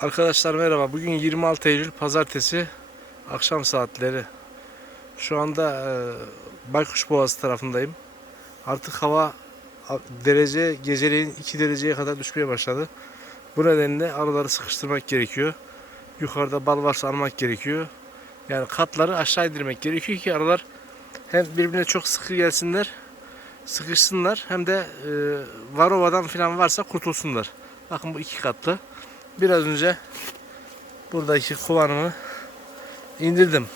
Arkadaşlar merhaba. Bugün 26 Eylül Pazartesi akşam saatleri. Şu anda e, Baykuş Boğazı tarafındayım. Artık hava derece geceleyin 2 dereceye kadar düşmeye başladı. Bu nedenle araları sıkıştırmak gerekiyor. Yukarıda bal varsa almak gerekiyor. Yani katları aşağı indirmek gerekiyor ki aralar hem birbirine çok sıkı gelsinler, sıkışsınlar hem de e, varovadan falan varsa kurtulsunlar. Bakın bu iki katlı. Biraz önce buradaki kovanımı indirdim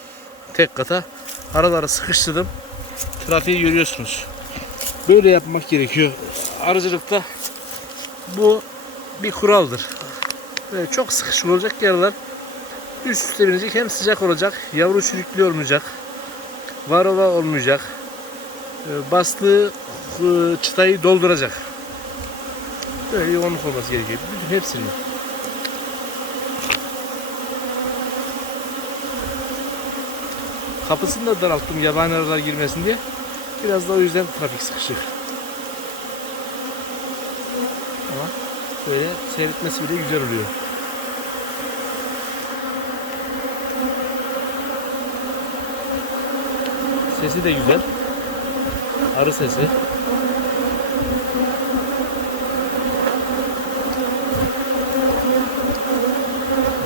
tek kata. Araları sıkıştırdım. Trafiği görüyorsunuz. Böyle yapmak gerekiyor. Arıcılıkta bu bir kuraldır. Böyle çok sıkışık olacak yerler üst üste binecek hem sıcak olacak yavru çürüklü olmayacak varova olmayacak Ee, bastığı e, çıtayı dolduracak böyle yoğunluk olması gerekiyor bütün hepsini kapısını da daralttım yabani arılar girmesin diye biraz da o yüzden trafik sıkışık ama böyle seyretmesi bile güzel oluyor Sesi de güzel. Arı sesi.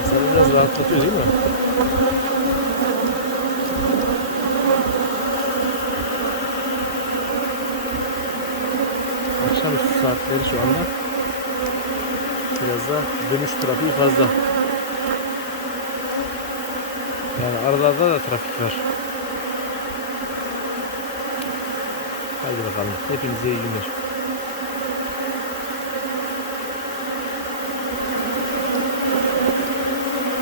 İnsanı biraz rahatlatıyor değil mi? Akşamüstü saatleri şu anda. Biraz da dönüş trafiği fazla. Yani aralarda da trafik var. Hadi bakalım. Hepinize iyi günler.